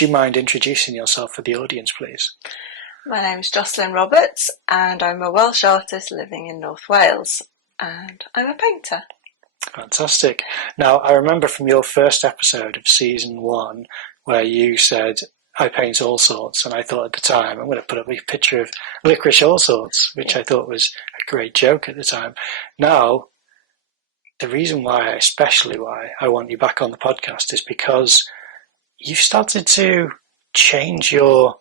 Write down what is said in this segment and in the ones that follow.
would you mind introducing yourself for the audience, please? My name is Jocelyn Roberts, and I'm a Welsh artist living in North Wales, and I'm a painter. Fantastic. Now, I remember from your first episode of season 1 where you said, I paint all sorts, and I thought at the time, I'm going to put up a picture of licorice all sorts, which I thought was a great joke at the time. Now, the reason why, especially why I want you back on the podcast is because you've started to change your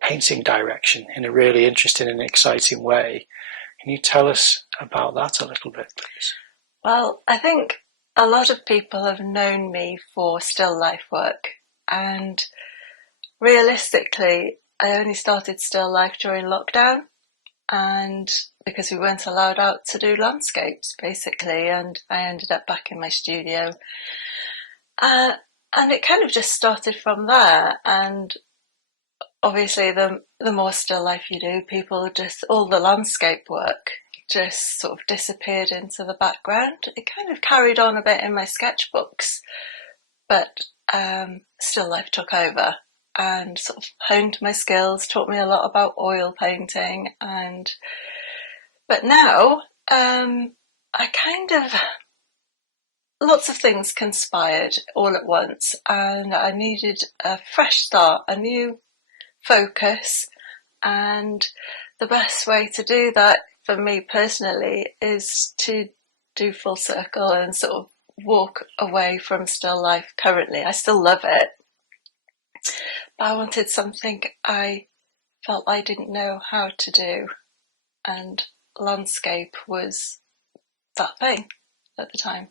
painting direction in a really interesting and exciting way. Can you tell us about that a little bit, please? Well, I think a lot of people have known me for still life work, and realistically, I only started still life during lockdown, and because we weren't allowed out to do landscapes, basically, and I ended up back in my studio. And it kind of just started from there, and obviously the more still life you do, people just, all the landscape work just sort of disappeared into the background. It kind of carried on a bit in my sketchbooks, but still life took over and sort of honed my skills, taught me a lot about oil painting, but now I kind of, lots of things conspired all at once, and I needed a fresh start, a new focus, and the best way to do that for me personally is to do full circle and sort of walk away from still life currently. I still love it, but I wanted something I felt I didn't know how to do, and landscape was that thing at the time.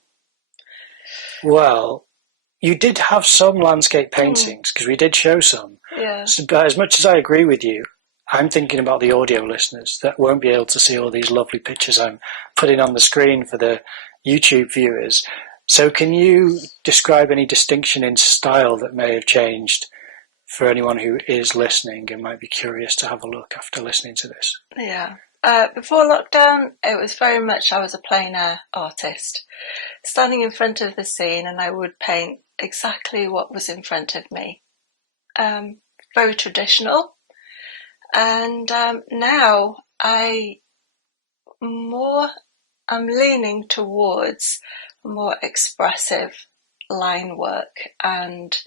Well, you did have some landscape paintings, because we did show some. Yeah. So, but as much as I agree with you, I'm thinking about the audio listeners that won't be able to see all these lovely pictures I'm putting on the screen for the YouTube viewers. So can you describe any distinction in style that may have changed for anyone who is listening and might be curious to have a look after listening to this? Yeah. Before lockdown, it was very much, I was a plein air artist, standing in front of the scene, and I would paint exactly what was in front of me. Very traditional. And now I'm leaning towards more expressive line work and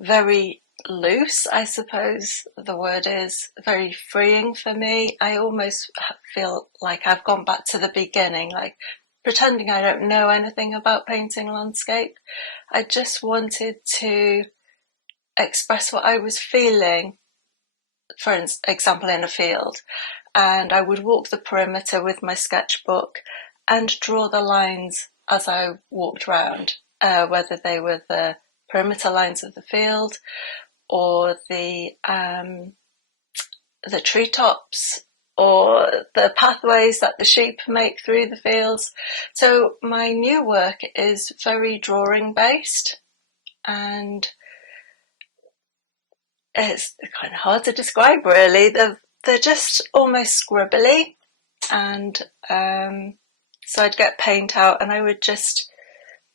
very loose, I suppose the word is, very freeing for me. I almost feel like I've gone back to the beginning, like pretending I don't know anything about painting landscape. I just wanted to express what I was feeling, for example, in a field, and I would walk the perimeter with my sketchbook and draw the lines as I walked round, whether they were the perimeter lines of the field or the treetops or the pathways that the sheep make through the fields. So my new work is very drawing based, and it's kind of hard to describe really. They're just almost scribbly, and so I'd get paint out and I would just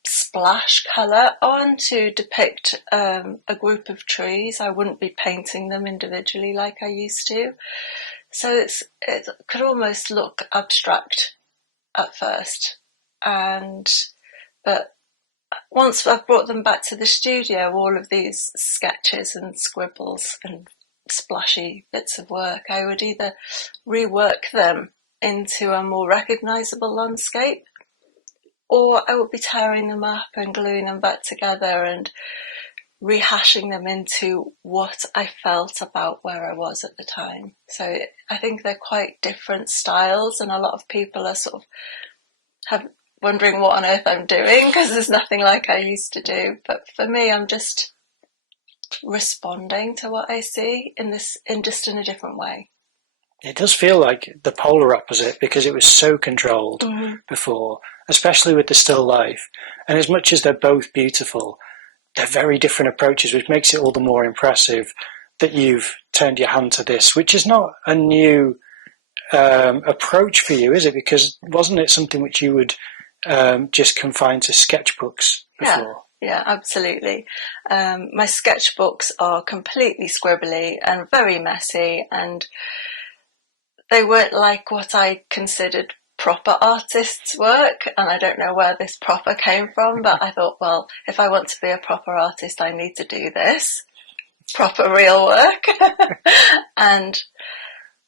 splash colour on to depict a group of trees. I wouldn't be painting them individually like I used to. So it could almost look abstract at first, but once I've brought them back to the studio, all of these sketches and scribbles and splashy bits of work, I would either rework them into a more recognisable landscape, or I would be tearing them up and gluing them back together and rehashing them into what I felt about where I was at the time. So I think they're quite different styles, and a lot of people are sort of wondering what on earth I'm doing, because there's nothing like I used to do. But for me, I'm just responding to what I see in just in a different way. It does feel like the polar opposite, because it was so controlled before, especially with the still life. And as much as they're both beautiful, they're very different approaches, which makes it all the more impressive that you've turned your hand to this, which is not a new approach for you, is it? Because wasn't it something which you would just confine to sketchbooks before? Yeah, absolutely. My sketchbooks are completely scribbly and very messy, and they weren't like what I considered proper artists' work, and I don't know where this proper came from, but I thought, well, if I want to be a proper artist, I need to do this proper real work. And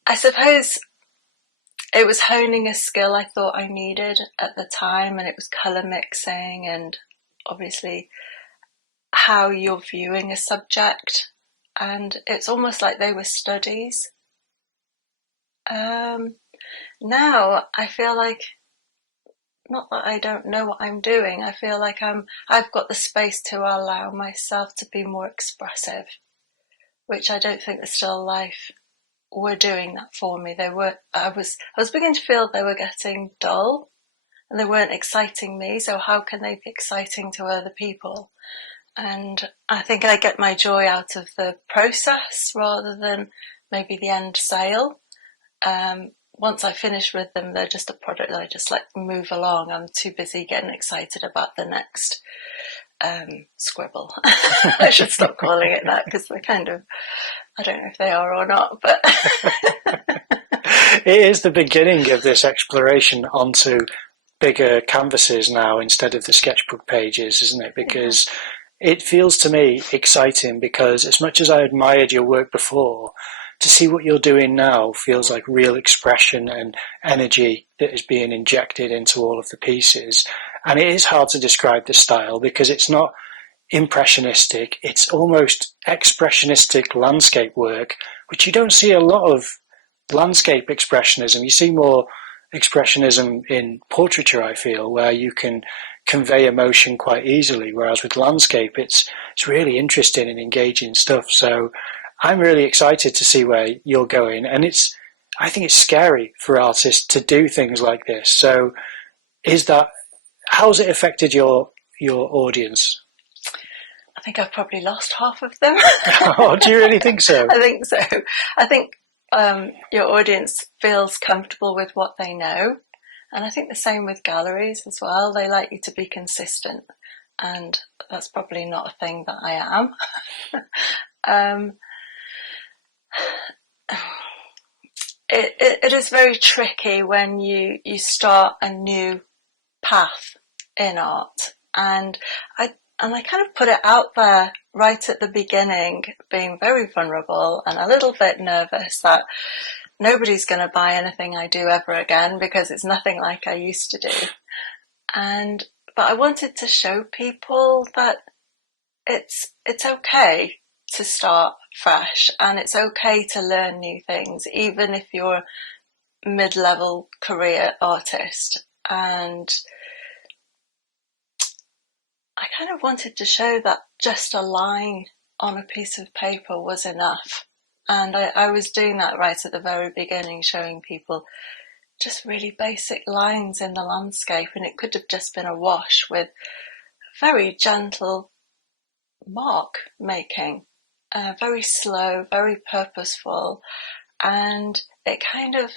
I suppose it was honing a skill I thought I needed at the time, and it was colour mixing and obviously how you're viewing a subject. And it's almost like they were studies. Now I feel like, not that I don't know what I'm doing, I feel like I've got the space to allow myself to be more expressive, which I don't think the still life were doing that for me. I was beginning to feel they were getting dull and they weren't exciting me, so how can they be exciting to other people? And I think I get my joy out of the process rather than maybe the end sale. Once I finish with them, they're just a product that I just let move along. I'm too busy getting excited about the next scribble. I should stop calling it that, because they're kind of, I don't know if they are or not, but it is the beginning of this exploration onto bigger canvases now instead of the sketchbook pages, isn't it? Because it feels to me exciting, because as much as I admired your work before, to see what you're doing now feels like real expression and energy that is being injected into all of the pieces. And it is hard to describe the style, because it's not impressionistic, it's almost expressionistic landscape work, which you don't see a lot of landscape expressionism. You see more expressionism in portraiture, I feel, where you can convey emotion quite easily, whereas with landscape it's really interesting and engaging stuff. So I'm really excited to see where you're going, and I think it's scary for artists to do things like this. So how's it affected your audience? I think I've probably lost half of them. Oh, do you really think so? I think so. I think your audience feels comfortable with what they know. And I think the same with galleries as well. They like you to be consistent. And that's probably not a thing that I am. It is very tricky when you start a new path in art. And I kind of put it out there right at the beginning, being very vulnerable and a little bit nervous that nobody's going to buy anything I do ever again, because it's nothing like I used to do. But I wanted to show people that it's okay to start fresh, and it's okay to learn new things, even if you're a mid-level career artist. And I kind of wanted to show that just a line on a piece of paper was enough. And I was doing that right at the very beginning, showing people just really basic lines in the landscape, and it could have just been a wash with very gentle mark making, very slow, very purposeful. And it kind of,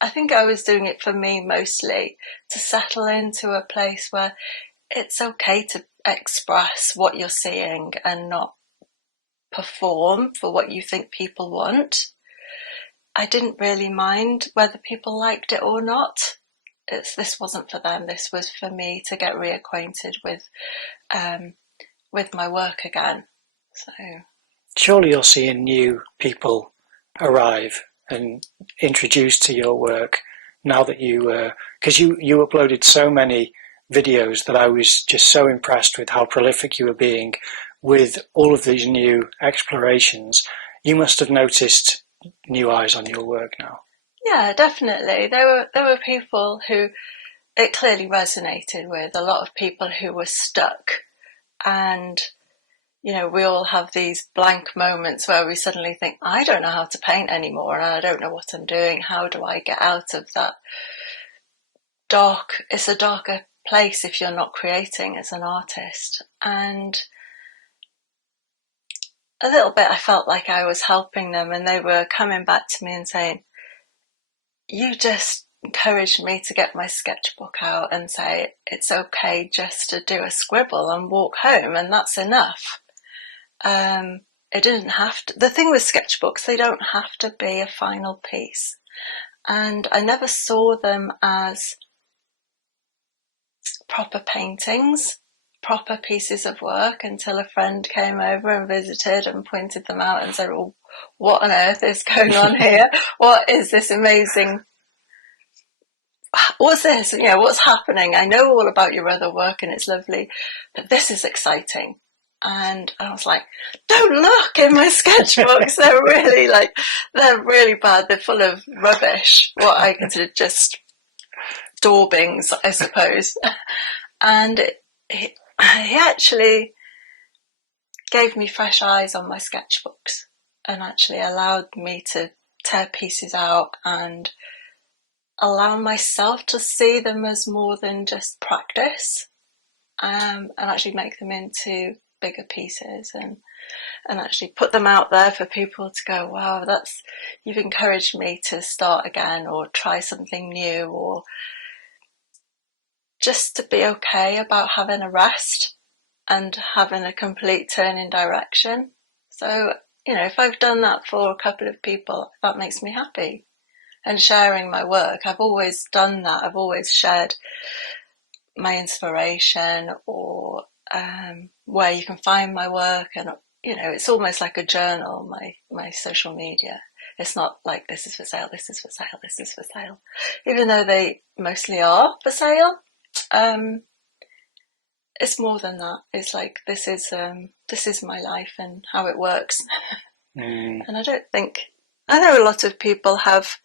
I think I was doing it for me mostly, to settle into a place where it's okay to express what you're seeing and not perform for what you think people want. I didn't really mind whether people liked it or not. This wasn't for them. This was for me to get reacquainted with my work again. So surely you're seeing new people arrive and introduced to your work now that because you uploaded so many videos that I was just so impressed with how prolific you were being with all of these new explorations. You must have noticed new eyes on your work now. Yeah, definitely. There were people who it clearly resonated with, a lot of people who were stuck. And, you know, we all have these blank moments where we suddenly think, I don't know how to paint anymore, and I don't know what I'm doing. How do I get out of that dark? It's a darker place if you're not creating as an artist. And a little bit I felt like I was helping them, and they were coming back to me and saying, you just encouraged me to get my sketchbook out and say it's okay just to do a scribble and walk home, and that's enough. It didn't have to. The thing with sketchbooks, they don't have to be a final piece, and I never saw them as proper paintings, proper pieces of work, until a friend came over and visited and pointed them out and said, "Oh, what on earth is going on here? What is this amazing? What's this? What's happening? I know all about your other work and it's lovely, but this is exciting." And I was like, "Don't look in my sketchbooks. They're really bad. They're full of rubbish. What I consider just daubings, I suppose." And he actually gave me fresh eyes on my sketchbooks and actually allowed me to tear pieces out and allow myself to see them as more than just practice, and actually make them into bigger pieces and actually put them out there for people to go, "Wow, you've encouraged me to start again or try something new," or just to be okay about having a rest and having a complete turn in direction. So, if I've done that for a couple of people, that makes me happy. And sharing my work, I've always done that. I've always shared my inspiration or where you can find my work, and it's almost like a journal. My social media. It's not like this is for sale, this is for sale, this is for sale, even though they mostly are for sale. It's more than that. It's like this is my life and how it works. And I know a lot of people have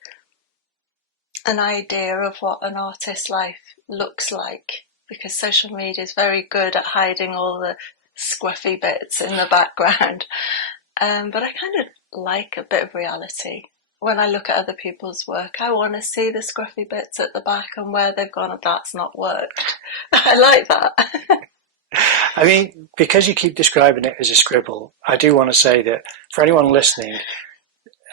an idea of what an artist's life looks like, because social media is very good at hiding all the scruffy bits in the background. But I kind of like a bit of reality. When I look at other people's work, I want to see the scruffy bits at the back and where they've gone, that's not worked. I like that. I mean, because you keep describing it as a scribble, I do want to say that for anyone listening,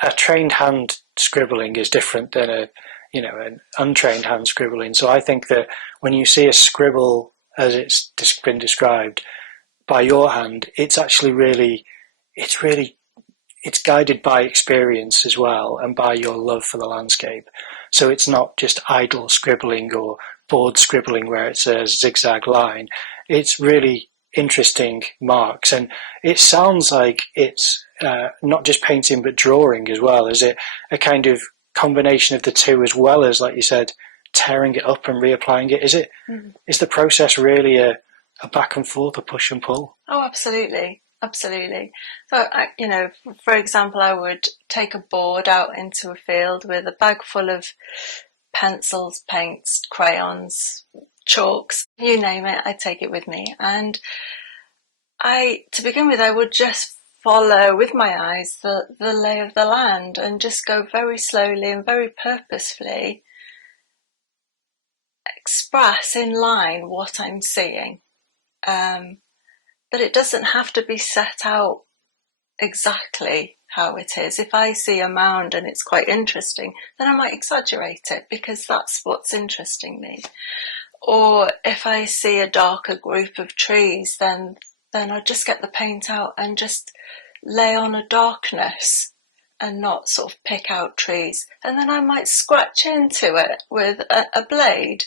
a trained hand scribbling is different than an untrained hand scribbling. So I think that when you see a scribble as it's been described by your hand, it's actually it's guided by experience as well and by your love for the landscape. So it's not just idle scribbling or board scribbling where it's a zigzag line. It's really interesting marks, and it sounds like it's not just painting but drawing as well. Is it a kind of combination of the two, as well as, like you said, tearing it up and reapplying it? Is the process really a back and forth, a push and pull? Oh, absolutely. So, for example, I would take a board out into a field with a bag full of pencils, paints, crayons, chalks, you name it, I'd take it with me. And to begin with, I would just follow with my eyes the lay of the land and just go very slowly and very purposefully express in line what I'm seeing. But it doesn't have to be set out exactly how it is. If I see a mound and it's quite interesting, then I might exaggerate it because that's what's interesting me. Or if I see a darker group of trees, then I'll just get the paint out and just lay on a darkness and not sort of pick out trees. And then I might scratch into it with a blade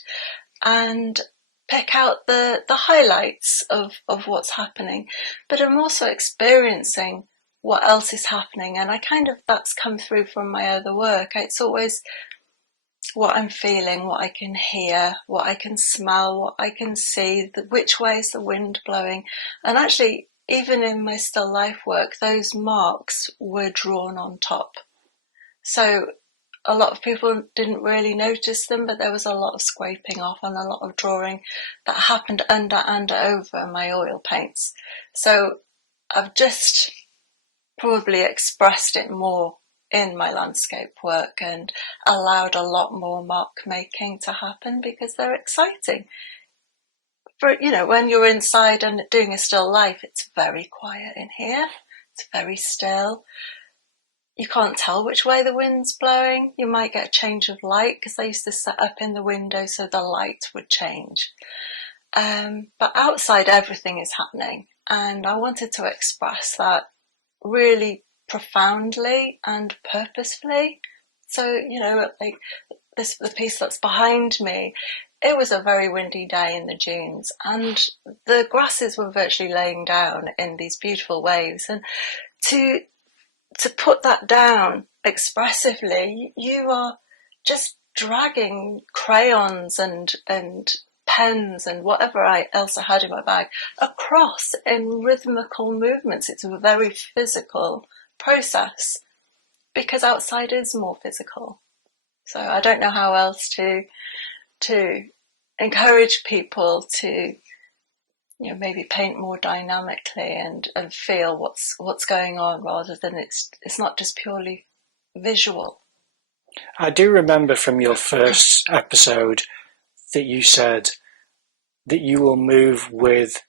and pick out the highlights of what's happening. But I'm also experiencing what else is happening, and that's come through from my other work. It's always what I'm feeling, what I can hear, what I can smell, what I can see, which way is the wind blowing. And actually, even in my still life work, those marks were drawn on top. So a lot of people didn't really notice them, but there was a lot of scraping off and a lot of drawing that happened under and over my oil paints. So I've just probably expressed it more in my landscape work and allowed a lot more mark making to happen because they're exciting. For, when you're inside and doing a still life, it's very quiet in here. It's very still. you can't tell which way the wind's blowing. You might get a change of light, because I used to set up in the window so the light would change. But outside, everything is happening. And I wanted to express that really profoundly and purposefully. So, like the piece that's behind me, it was a very windy day in the dunes, and the grasses were virtually laying down in these beautiful waves. And to put that down expressively, you are just dragging crayons and pens and whatever else I had in my bag across in rhythmical movements. It's a very physical process, because outside is more physical. So I don't know how else to encourage people to, maybe paint more dynamically and feel what's going on, rather than it's not just purely visual. I do remember from your first episode that you said that you will move with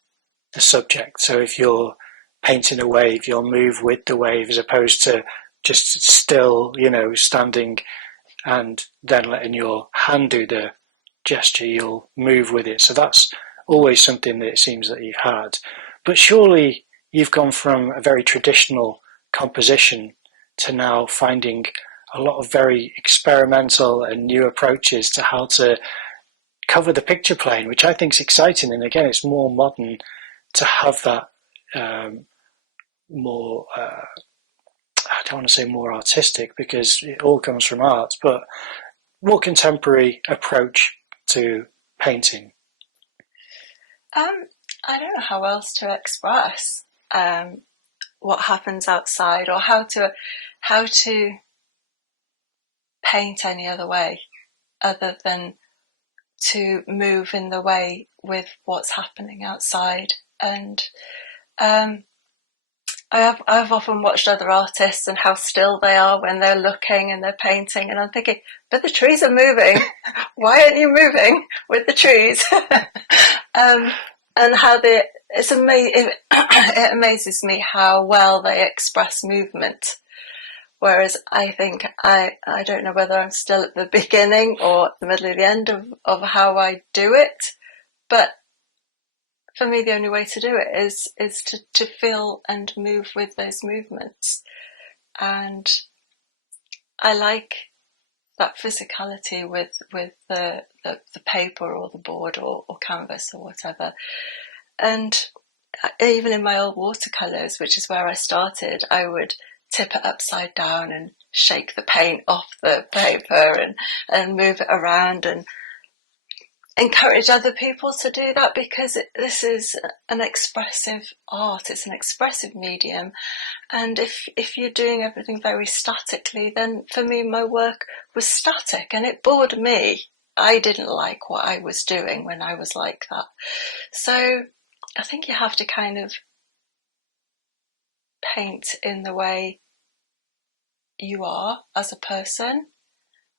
the subject. So if you're painting a wave, you'll move with the wave, as opposed to just still, standing and then letting your hand do the gesture. You'll move with it. So that's always something that it seems that you've had. But surely you've gone from a very traditional composition to now finding a lot of very experimental and new approaches to how to cover the picture plane, which I think is exciting. And again, it's more modern to have that more, I don't want to say more artistic, because it all comes from art, but more contemporary approach to painting. I don't know how else to express what happens outside, or how to paint any other way, other than to move in the way with what's happening outside. And I've often watched other artists and how still they are when they're looking and they're painting, and I'm thinking, but the trees are moving. Why aren't you moving with the trees? And how it amazes me how well they express movement. Whereas I think I don't know whether I'm still at the beginning or the middle or the end of how I do it, but for me the only way to do it is to feel and move with those movements. And I like that physicality with the paper or the board or canvas or whatever. And even in my old watercolours, which is where I started, I would tip it upside down and shake the paint off the paper and move it around, and encourage other people to do that, because this is an expressive art, it's an expressive medium. And if you're doing everything very statically, then for me my work was static and it bored me. I didn't like what I was doing when I was like that. So I think you have to kind of paint in the way you are as a person.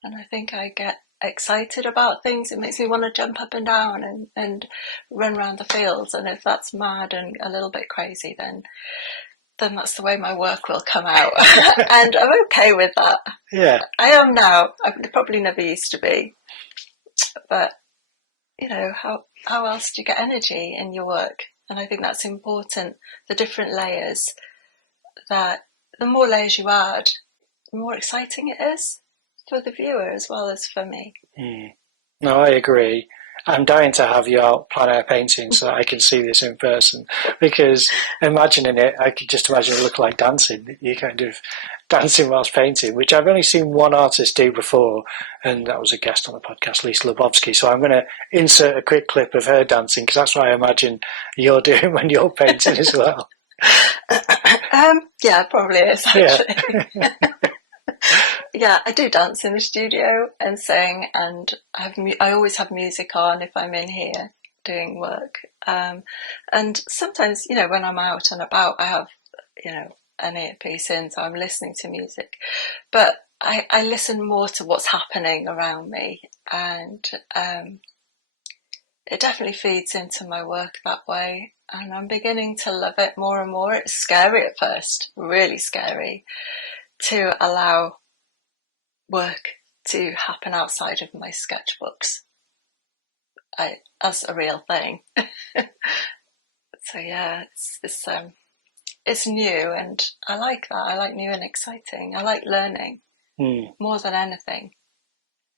And I think I get excited about things. It makes me want to jump up and down and run around the fields. And if that's mad and a little bit crazy, then that's the way my work will come out. And I'm okay with that. Yeah. I am now. I probably never used to be. But, how else do you get energy in your work? And I think that's important. The different layers, that the more layers you add, the more exciting it is for the viewer as well as for me. No, I agree. I'm dying to have you out plein air painting so that I can see this in person, because imagining it, I could just imagine it look like dancing. You kind of dancing whilst painting, which I've only seen one artist do before, and that was a guest on the podcast, Lisa Lebowski. So I'm going to insert a quick clip of her dancing, because that's what I imagine you're doing when you're painting as well. Yeah, probably is actually. Yeah. Yeah, I do dance in the studio and sing, and I always have music on if I'm in here doing work. And sometimes, when I'm out and about, I have, an earpiece in, so I'm listening to music. But I listen more to what's happening around me, and it definitely feeds into my work that way. And I'm beginning to love it more and more. It's scary at first, really scary, to allow work to happen outside of my sketchbooks as a real thing. So yeah, it's new, and I like that. I like new and exciting. I like learning more than anything.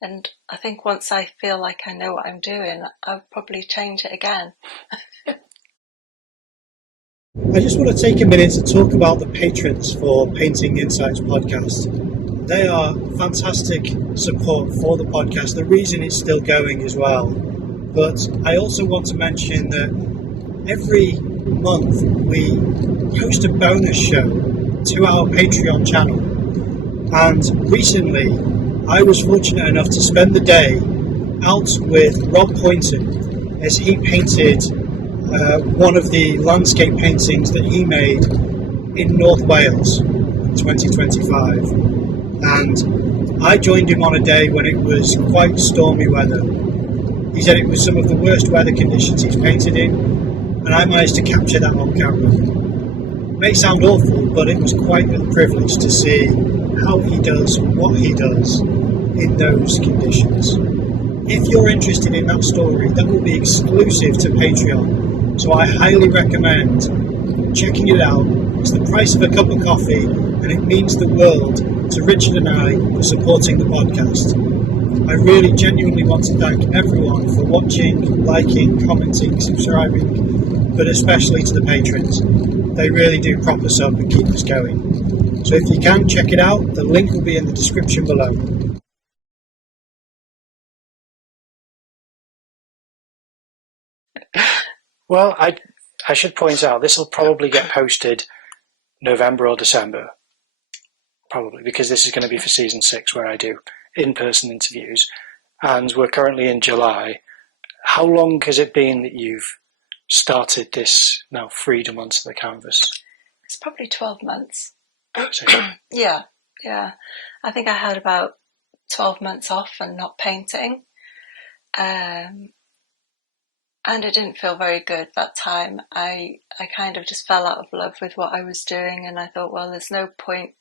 And I think once I feel like I know what I'm doing, I'll probably change it again. I just want to take a minute to talk about the patrons for Painting Insights podcast. They are fantastic support for the podcast, the reason it's still going as well. But I also want to mention that every month we post a bonus show to our Patreon channel. And recently I was fortunate enough to spend the day out with Rob Poynton as he painted one of the landscape paintings that he made in North Wales in 2025. And I joined him on a day when it was quite stormy weather. He said it was some of the worst weather conditions he's painted in, and I managed to capture that on camera. It may sound awful, but it was quite a privilege to see how he does what he does in those conditions. If you're interested in that story, that will be exclusive to Patreon, so I highly recommend checking it out. It's the price of a cup of coffee, and it means the world to Richard and I for supporting the podcast. I really genuinely want to thank everyone for watching, liking, commenting, subscribing, but especially to the patrons. They really do prop us up and keep us going. So if you can, check it out. The link will be in the description below. Well, I should point out this will probably get posted November or December, probably, because this is going to be for season 6 where I do in-person interviews, and we're currently in July. How long has it been that you've started this now freedom onto the canvas? It's probably 12 months. So, Yeah. I think I had about 12 months off and not painting. And it didn't feel very good that time. I kind of just fell out of love with what I was doing, and I thought, well, there's no point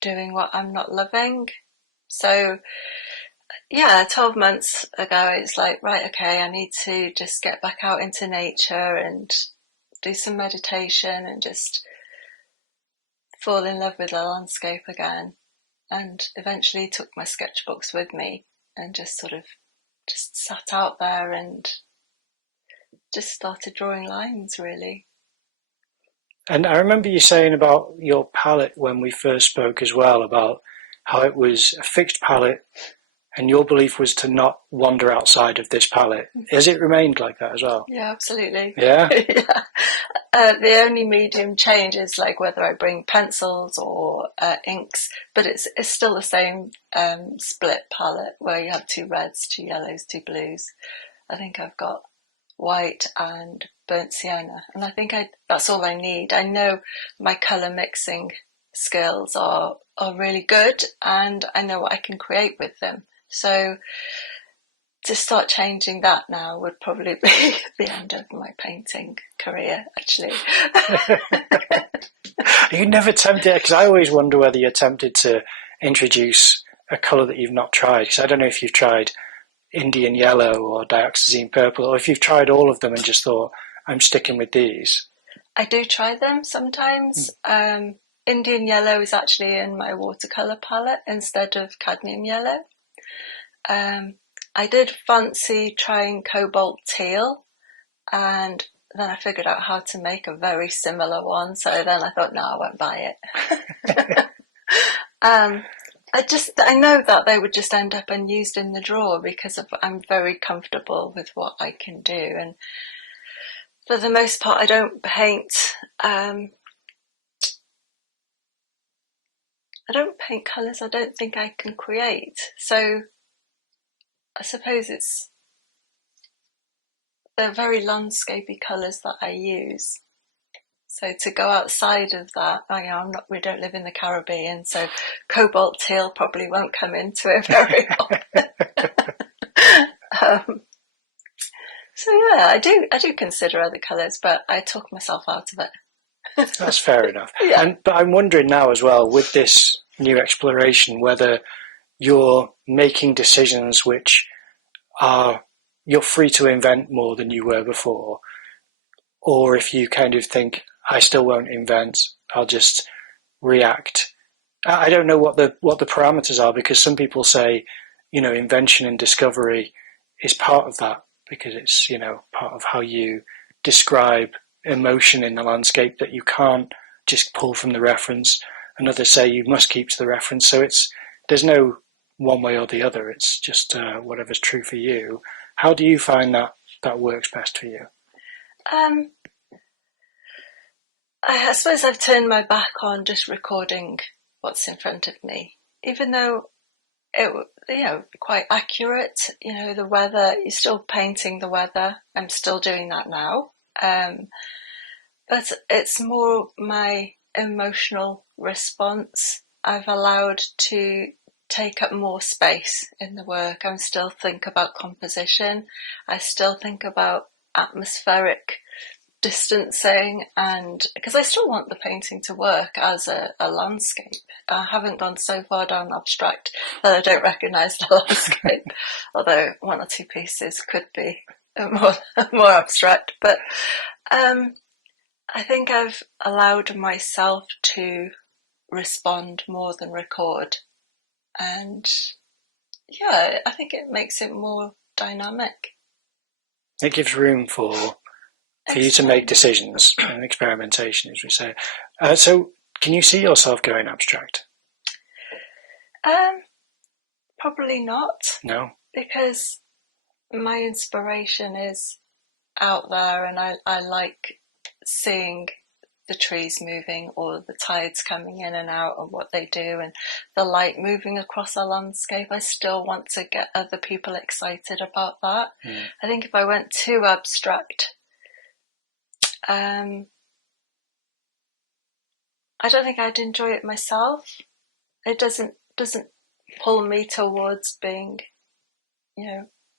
doing what I'm not loving. So yeah, 12 months ago, it's like, right, okay, I need to just get back out into nature and do some meditation and just fall in love with the landscape again. And eventually took my sketchbooks with me and just sort of just sat out there and just started drawing lines, really. and I remember you saying about your palette when we first spoke as well, about how it was a fixed palette and your belief was to not wander outside of this palette. Has it remained like that as well? Yeah, absolutely. Yeah? Yeah. The only medium change is like whether I bring pencils or inks, but it's still the same split palette where you have 2 reds, 2 yellows, 2 blues. I think I've got white and burnt sienna, and I think that's all I need. I know my colour mixing skills are really good, and I know what I can create with them. So to start changing that now would probably be the end of my painting career, actually. Are you never tempted? Because I always wonder whether you're tempted to introduce a colour that you've not tried. Because I don't know if you've tried Indian yellow or dioxazine purple, or if you've tried all of them and just thought, I'm sticking with these. I do try them sometimes. Indian yellow is actually in my watercolour palette instead of cadmium yellow. I did fancy trying cobalt teal, and then I figured out how to make a very similar one, so then I thought, no, I won't buy it. I know that they would just end up unused in the drawer because I'm very comfortable with what I can do, and for the most part I don't paint colours I don't think I can create, so I suppose they're very landscapey colours that I use. So to go outside of that, we don't live in the Caribbean, so cobalt teal probably won't come into it very often. So yeah, I do consider other colours, but I talk myself out of it. That's fair enough. Yeah. But I'm wondering now as well, with this new exploration, whether you're making decisions which are, you're free to invent more than you were before, or if you kind of think, I still won't invent, I'll just react. I don't know what the parameters are, because some people say, invention and discovery is part of that, because it's, part of how you describe emotion in the landscape that you can't just pull from the reference. And others say you must keep to the reference. So there's no one way or the other. It's just whatever's true for you. How do you find that works best for you? I suppose I've turned my back on just recording what's in front of me, even though it, quite accurate. The weather, you're still painting the weather. I'm still doing that now. But it's more my emotional response I've allowed to take up more space in the work. I still think about composition. I still think about atmospheric distancing, and because I still want the painting to work as a landscape. I haven't gone so far down abstract that I don't recognise the landscape, although one or two pieces could be more abstract. But I think I've allowed myself to respond more than record, and I think it makes it more dynamic. It gives room for you to make decisions and experimentation, as we say. So can you see yourself going abstract? Probably not. No? Because my inspiration is out there, and I like seeing the trees moving, or the tides coming in and out, and what they do, and the light moving across a landscape. I still want to get other people excited about that. I think if I went too abstract, I don't think I'd enjoy it myself. It doesn't pull me towards being,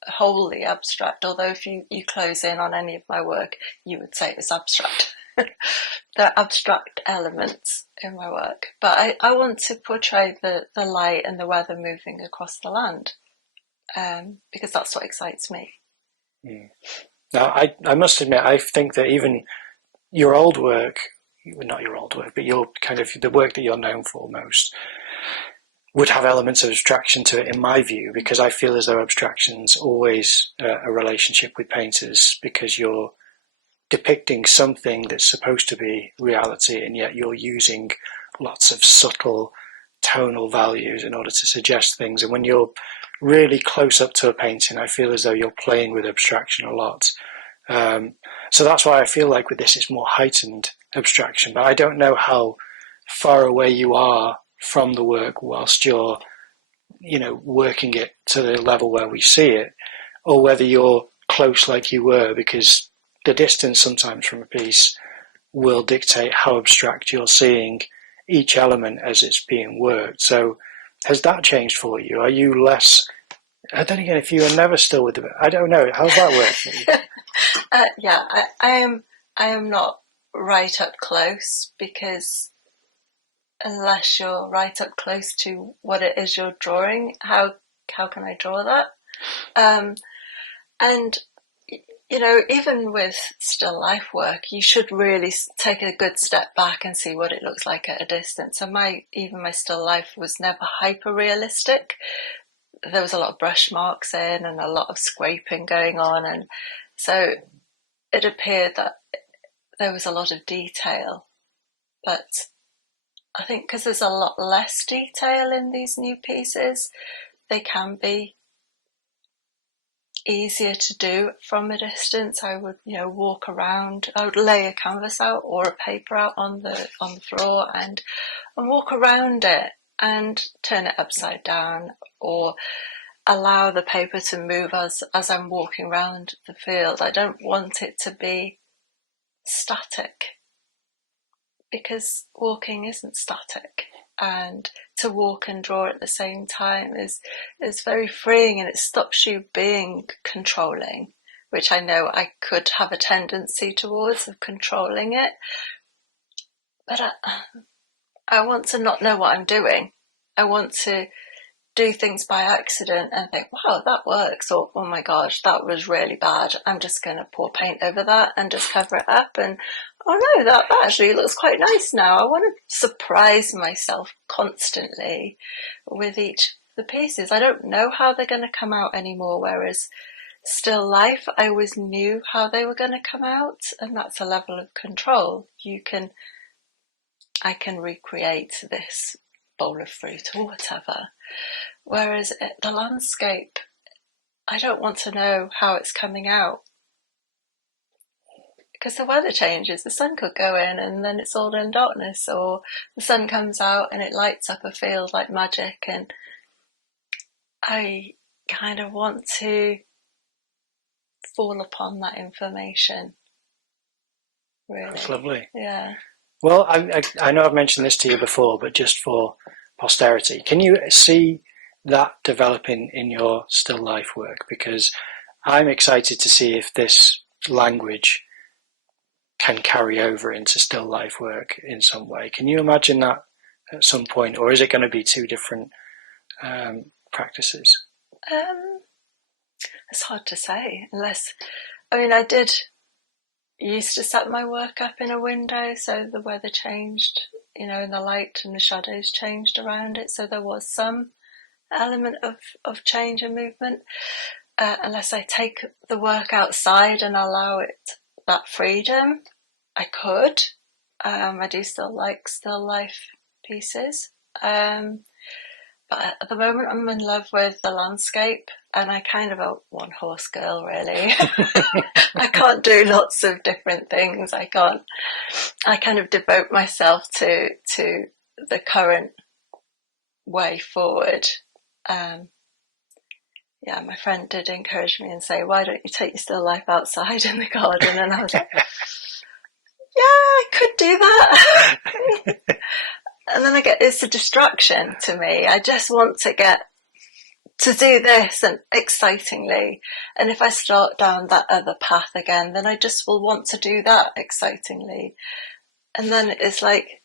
wholly abstract. Although if you close in on any of my work, you would say it's abstract. There are abstract elements in my work, but I want to portray the light and the weather moving across the land, because that's what excites me. Now, I must admit, I think that even your old work, not your old work, but your kind of the work that you're known for most, would have elements of abstraction to it, in my view, because I feel as though abstraction's always a relationship with painters, because you're depicting something that's supposed to be reality, and yet you're using lots of subtle tonal values in order to suggest things. And when you're really close up to a painting, I feel as though you're playing with abstraction a lot. So that's why I feel like with this it's more heightened abstraction, but I don't know how far away you are from the work whilst you're, working it to the level where we see it, or whether you're close like you were, because the distance sometimes from a piece will dictate how abstract you're seeing each element as it's being worked. So has that changed for you? Are you less, I don't know, if you are never still with it, I don't know, how's that work for you? I am not right up close, because unless you're right up close to what it is you're drawing, how can I draw that? And even with still life work, you should really take a good step back and see what it looks like at a distance. And my still life was never hyper realistic. There was a lot of brush marks in and a lot of scraping going on, and so it appeared that there was a lot of detail. But I think because there's a lot less detail in these new pieces, they can be easier to do from a distance. I would, walk around. I would lay a canvas out or a paper out on the floor and walk around it and turn it upside down, or allow the paper to move as I'm walking around the field. I don't want it to be static, because walking isn't static, and to walk and draw at the same time is very freeing, and it stops you being controlling, which I know I could have a tendency towards, of controlling it. but I want to not know what I'm doing. I want to do things by accident and think, wow, that works, or oh my gosh, that was really bad. I'm just going to pour paint over that and just cover it up. And oh no, that actually looks quite nice now. I want to surprise myself constantly with each of the pieces. I don't know how they're going to come out anymore, whereas still life, I always knew how they were going to come out, and that's a level of control. I can recreate this bowl of fruit or whatever. Whereas the landscape, I don't want to know how it's coming out. Because the weather changes, the sun could go in and then it's all in darkness, or the sun comes out and it lights up a field like magic, and I kind of want to fall upon that information. Really. That's lovely. Yeah. Well, I know I've mentioned this to you before, but just for posterity, can you see that developing in your still life work? Because I'm excited to see if this language can carry over into still life work in some way. Can you imagine that at some point, or is it going to be two different practices? It's hard to say, I used to set my work up in a window, so the weather changed, and the light and the shadows changed around it, so there was some element of change and movement. Unless I take the work outside and allow it that freedom, I could. I do still like still life pieces. But at the moment I'm in love with the landscape, and I kind of a one-horse girl, really. I can't do lots of different things. I kind of devote myself to the current way forward. My friend did encourage me and say, why don't you take your still life outside in the garden? And I was like, yeah, I could do that. And then it's a distraction to me. I just want to get to do this, and excitingly. And if I start down that other path again, then I just will want to do that excitingly. And then it's like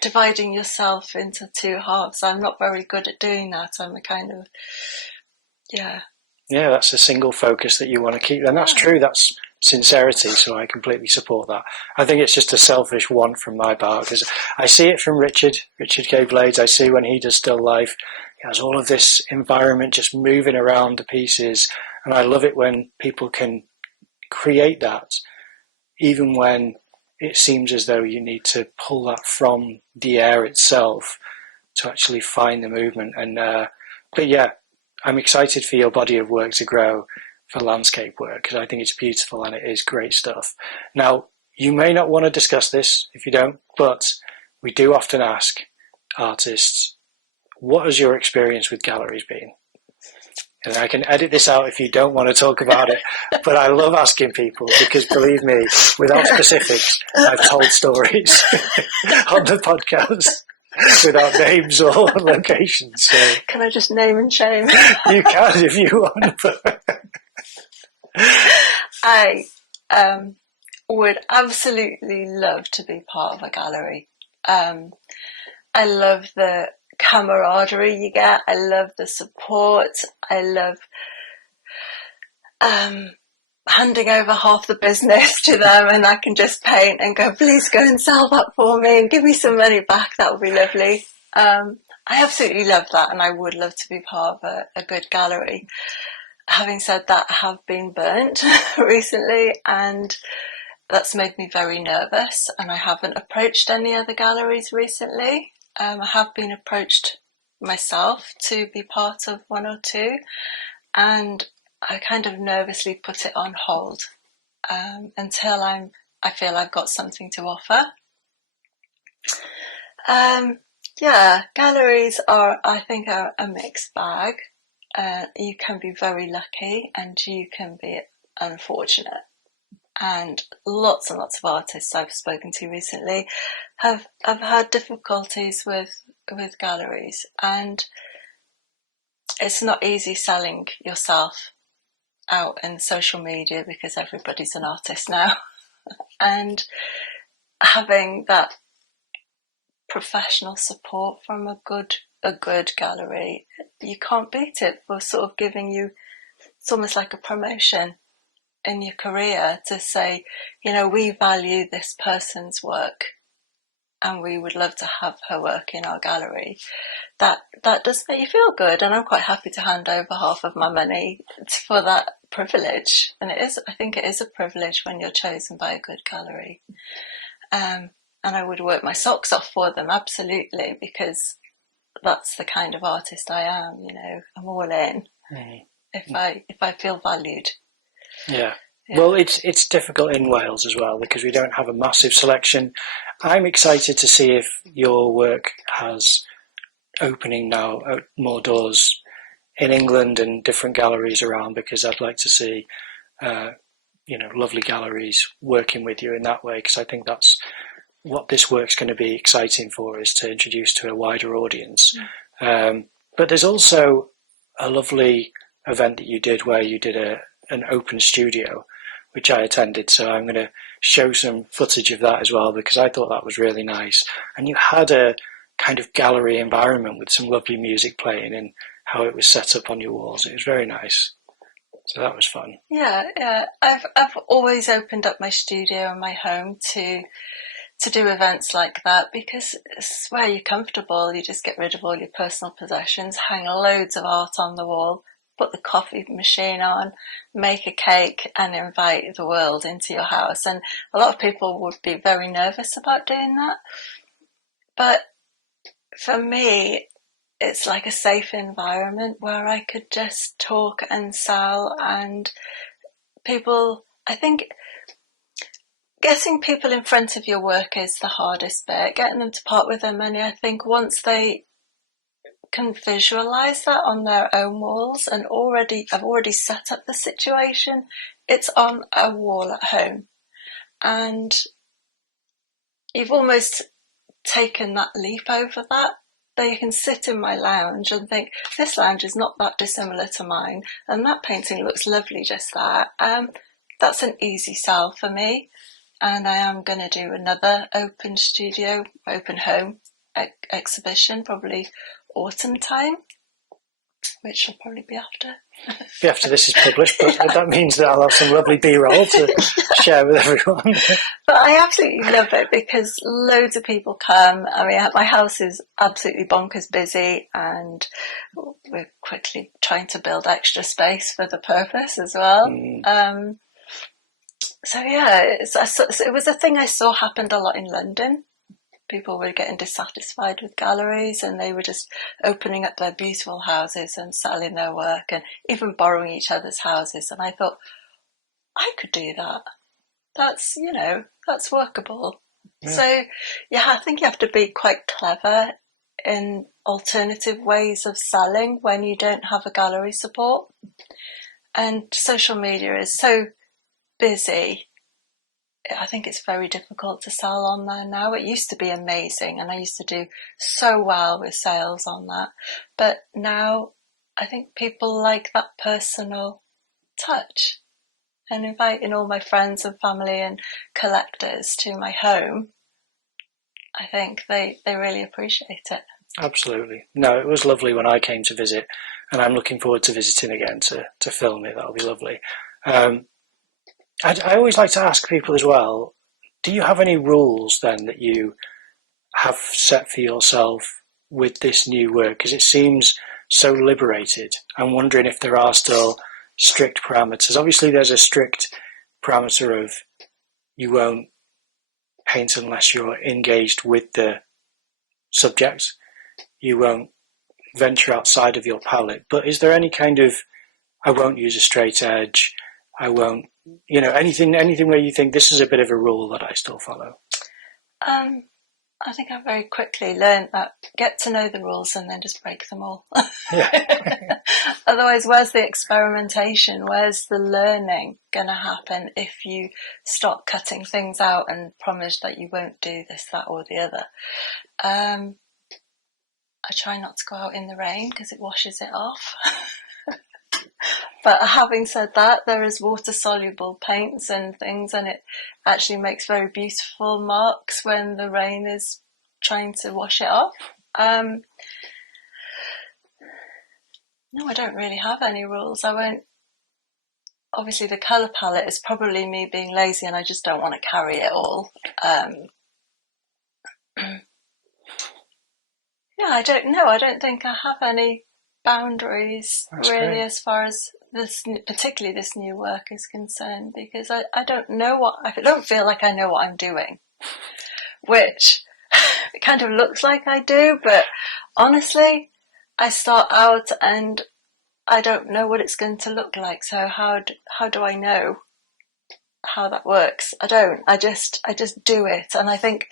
dividing yourself into two halves. I'm not very good at doing that. I'm a kind of, yeah, that's a single focus that you want to keep. And that's true. That's sincerity. So I completely support that. I think it's just a selfish want from my part, because I see it from Richard K. Blades. I see when he does still life, he has all of this environment just moving around the pieces. And I love it when people can create that, even when it seems as though you need to pull that from the air itself to actually find the movement. And but yeah, I'm excited for your body of work to grow for landscape work, because I think it's beautiful and it is great stuff. Now, you may not want to discuss this if you don't, but we do often ask artists, what has your experience with galleries been? And I can edit this out if you don't want to talk about it, but I love asking people, because believe me, without specifics, I've told stories on the podcast without names or locations. So can I just name and shame? You can if you want. I would absolutely love to be part of a gallery. I love the camaraderie you get. I love the support. I love handing over half the business to them, and I can just paint and go, please go and sell that for me and give me some money back. That would be lovely. I absolutely love that, and I would love to be part of a good gallery. Having said that, I have been burnt recently, and that's made me very nervous, and I haven't approached any other galleries recently. I have been approached myself to be part of one or two, and I kind of nervously put it on hold until I feel I've got something to offer. Galleries I think are a mixed bag. You can be very lucky and you can be unfortunate. And lots of artists I've spoken to recently have had difficulties with galleries, and it's not easy selling yourself out in social media because everybody's an artist now. And having that professional support from a good gallery, you can't beat it for sort of giving you, it's almost like a promotion in your career to say, you know, we value this person's work and we would love to have her work in our gallery. That does make you feel good, and I'm quite happy to hand over half of my money for that privilege. And I think it is a privilege when you're chosen by a good gallery. And I would work my socks off for them, absolutely, because that's the kind of artist I am. You know, I'm all in if I feel valued. Yeah. Well, it's difficult in Wales as well because we don't have a massive selection. I'm excited to see if your work has opening now more doors in England and different galleries around, because I'd like to see lovely galleries working with you in that way, because I think that's what this work's going to be exciting for, is to introduce to a wider audience. But there's also a lovely event that you did where you did an open studio, which I attended, so I'm going to show some footage of that as well, because I thought that was really nice. And you had a kind of gallery environment with some lovely music playing and how it was set up on your walls. It was very nice. So that was fun. Yeah. I've always opened up my studio and my home to do events like that, because it's where you're comfortable. You just get rid of all your personal possessions, hang loads of art on the wall, put the coffee machine on, make a cake, and invite the world into your house. And a lot of people would be very nervous about doing that. But for me, it's like a safe environment where I could just talk and sell, and people, I think getting people in front of your work is the hardest bit. Getting them to part with their money, I think once they can visualize that on their own walls, and I've already set up the situation, it's on a wall at home, and you've almost taken that leap over that. They can sit in my lounge and think, this lounge is not that dissimilar to mine, and that painting looks lovely just there. That's an easy sell for me, and I am going to do another open home exhibition, probably autumn time, which will probably be after this is published, but that means that I'll have some lovely B-roll to share with everyone. But I absolutely love it because loads of people come. I mean, my house is absolutely bonkers busy, and we're quickly trying to build extra space for the purpose as well. So yeah, it was a thing I saw happened a lot in London. People were getting dissatisfied with galleries, and they were just opening up their beautiful houses and selling their work, and even borrowing each other's houses. And I thought, I could do that. That's workable. Yeah. So yeah, I think you have to be quite clever in alternative ways of selling when you don't have a gallery support. And social media is so busy. I think it's very difficult to sell on there now. It used to be amazing, and I used to do so well with sales on that. But now I think people like that personal touch, and inviting all my friends and family and collectors to my home, I think they really appreciate it. Absolutely. No, it was lovely when I came to visit, and I'm looking forward to visiting again to film it. That'll be lovely. I always like to ask people as well, do you have any rules then that you have set for yourself with this new work? Because it seems so liberated. I'm wondering if there are still strict parameters. Obviously, there's a strict parameter of you won't paint unless you're engaged with the subject. You won't venture outside of your palette. But is there any kind of, I won't use a straight edge, I won't, anything where you think this is a bit of a rule that I still follow? I think I very quickly learned that get to know the rules and then just break them all. Yeah. Otherwise, where's the experimentation? Where's the learning going to happen if you stop cutting things out and promise that you won't do this, that, or the other? I try not to go out in the rain because it washes it off. But having said that, there is water-soluble paints and things, and it actually makes very beautiful marks when the rain is trying to wash it off. No, I don't really have any rules. I won't. Obviously, the colour palette is probably me being lazy, and I just don't want to carry it all. Yeah, I don't know. I don't think I have any boundaries. That's really great. As far as this, particularly this new work is concerned, because I don't know I don't feel like I know what I'm doing, which it kind of looks like I do, but honestly, I start out and I don't know what it's going to look like. So how do I know how that works? I don't. I just do it, and I think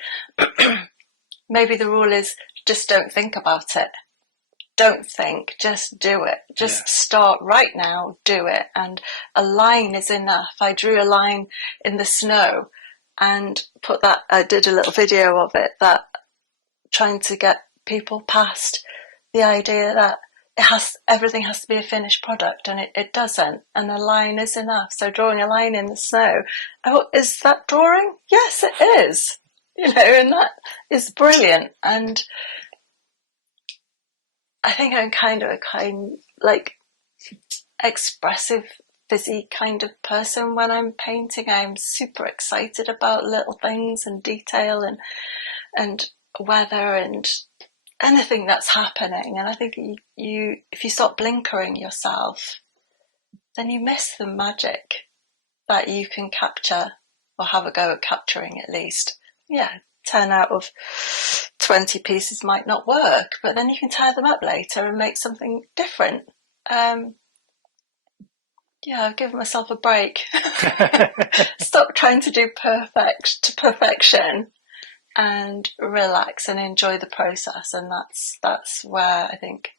maybe the rule is just don't think about it. Don't think, just do it. Just start right now, do it. And a line is enough. I drew a line in the snow and I did a little video of it, that trying to get people past the idea that everything has to be a finished product, and it doesn't, and a line is enough. So drawing a line in the snow, is that drawing? Yes, it is. And that is brilliant. And I think I'm kind of like expressive, fizzy kind of person when I'm painting. I'm super excited about little things and detail and weather and anything that's happening. And I think if you stop blinkering yourself, then you miss the magic that you can capture, or have a go at capturing at least. 10 out of 20 pieces might not work, but then you can tear them up later and make something different. I've given myself a break. Stop trying to do perfection and relax and enjoy the process. And that's where I think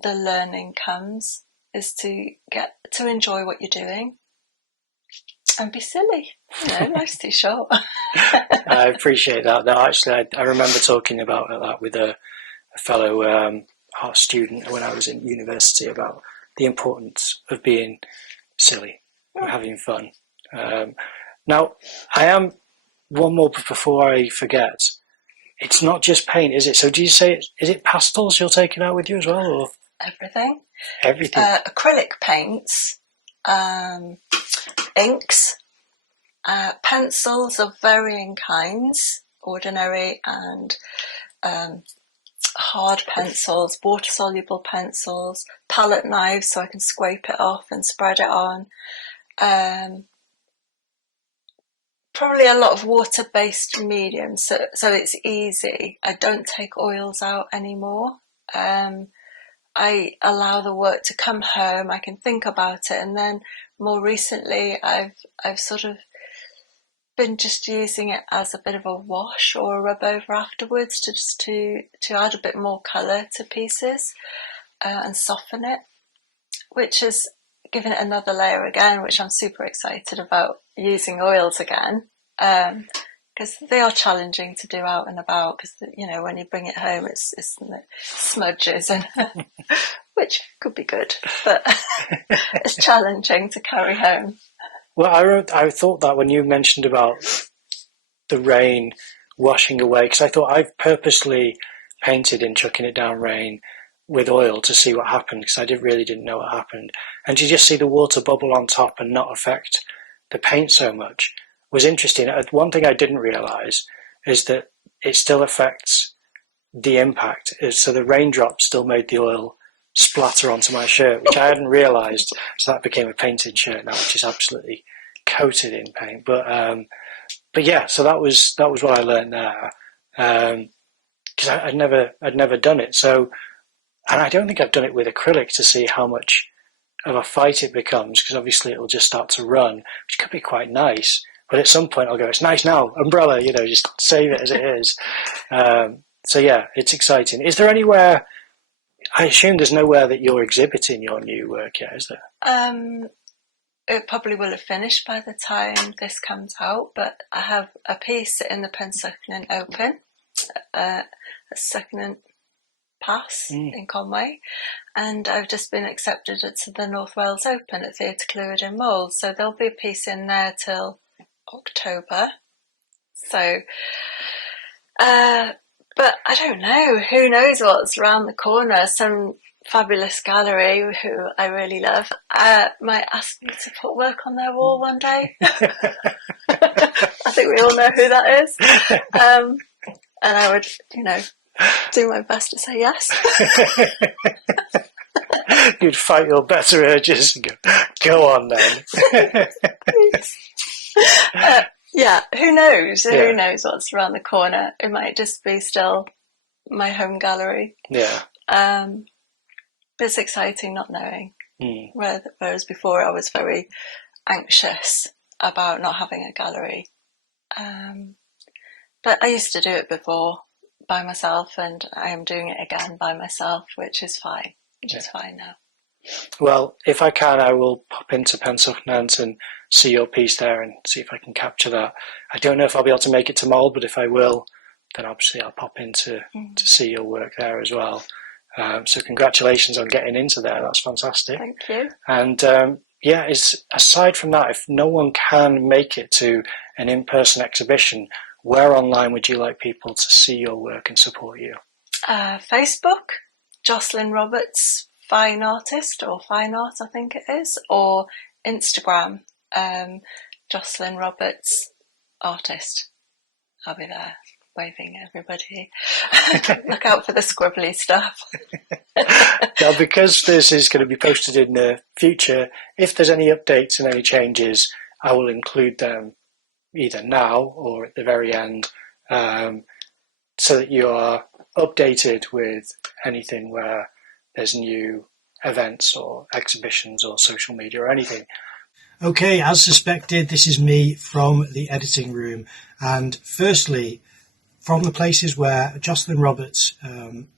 the learning comes, is to get to enjoy what you're doing and be silly. Life's too short. I appreciate that. No, actually, I remember talking about that with a fellow art student when I was in university, about the importance of being silly and having fun. Now, I am one more before I forget. It's not just paint, is it? So do you say, is it pastels you're taking out with you as well? Or? Everything. Acrylic paints, inks, pencils of varying kinds, ordinary and hard pencils, water-soluble pencils, palette knives so I can scrape it off and spread it on. Probably a lot of water-based mediums, so it's easy. I don't take oils out anymore. I allow the work to come home. I can think about it, and then more recently, I've sort of been just using it as a bit of a wash or a rub over afterwards, to add a bit more colour to pieces and soften it, which has given it another layer again, which I'm super excited about using oils again, because they are challenging to do out and about, because when you bring it home it's smudges and which could be good, but it's challenging to carry home. Well, I thought that when you mentioned about the rain washing away, because I thought I've purposely painted in chucking it down rain with oil to see what happened, because I really didn't know what happened. And to just see the water bubble on top and not affect the paint so much was interesting. One thing I didn't realise is that it still affects the impact. So the raindrops still made the oil splatter onto my shirt, which I hadn't realised. So that became a painted shirt now, which is absolutely coated in paint. But yeah, so that was what I learned there, because I'd never done it. So, and I don't think I've done it with acrylic to see how much of a fight it becomes, because obviously it'll just start to run, which could be quite nice. But at some point I'll go, it's nice now, umbrella, just save it as it is. So yeah, it's exciting. Is there anywhere, I assume there's nowhere that you're exhibiting your new work yet, is there? It probably will have finished by the time this comes out, but I have a piece in the Pen Secondhand Open, a secondhand pass in Conway, and I've just been accepted to the North Wales Open at Theatre Clwyd in Mold, so there'll be a piece in there till October. So, but I don't know, who knows what's around the corner. Some fabulous gallery who I really love might ask me to put work on their wall one day. I think we all know who that is. And I would, do my best to say yes. You'd fight your better urges and go on then. Yeah, who knows? Yeah. Who knows what's around the corner? It might just be still my home gallery. Yeah. It's exciting not knowing. Whereas before I was very anxious about not having a gallery. But I used to do it before by myself, and I am doing it again by myself, which is fine. Is fine now. Well, if I can, I will pop into Pennsylvania and see your piece there and see if I can capture that. I don't know if I'll be able to make it to Mold, but if I will, then obviously I'll pop in to see your work there as well. So congratulations on getting into there. That's fantastic. Thank you. And aside from that, if no one can make it to an in-person exhibition, where online would you like people to see your work and support you? Facebook, Jocelyn Roberts, Fine Artist, or Fine Art, I think it is, or Instagram, Jocelyn Roberts Artist. I'll be there waving at everybody. Look out for the scribbly stuff. Now, because this is going to be posted in the future, if there's any updates and any changes, I will include them either now or at the very end, so that you are updated with anything where there's new events or exhibitions or social media or anything. Okay, as suspected, this is me from the editing room. And firstly, from the places where Jocelyn Roberts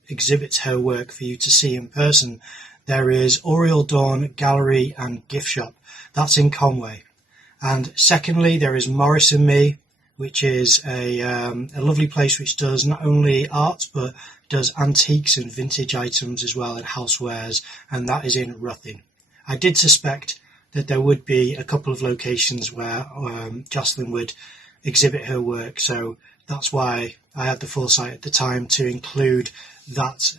exhibits her work for you to see in person, there is Oriel Dawn Gallery and Gift Shop. That's in Conway. And secondly, there is Morris and Me, which is a lovely place which does not only art, but does antiques and vintage items as well, and housewares, and that is in Ruthin. I did suspect that there would be a couple of locations where Jocelyn would exhibit her work, so that's why I had the foresight at the time to include that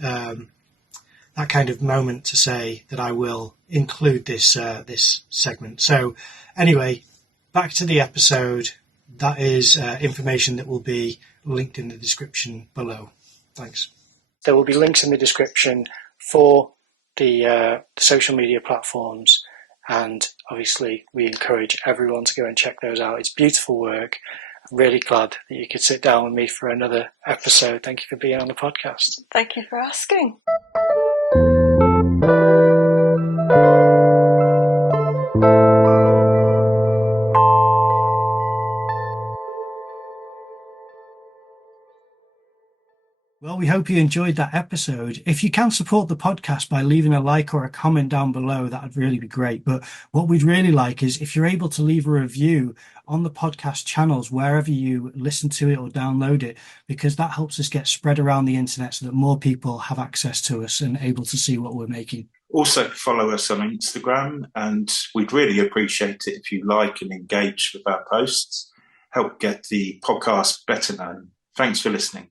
that kind of moment to say that I will include this this segment. So anyway, back to the episode. That is information that will be linked in the description below. Thanks. There will be links in the description for the social media platforms, and obviously we encourage everyone to go and check those out. It's beautiful work. I'm really glad that you could sit down with me for another episode. Thank you for being on the podcast. Thank you for asking. Well, we hope you enjoyed that episode. If you can support the podcast by leaving a like or a comment down below, that would really be great. But what we'd really like is if you're able to leave a review on the podcast channels, wherever you listen to it or download it, because that helps us get spread around the internet so that more people have access to us and able to see what we're making. Also, follow us on Instagram, and we'd really appreciate it if you like and engage with our posts. Help get the podcast better known. Thanks for listening.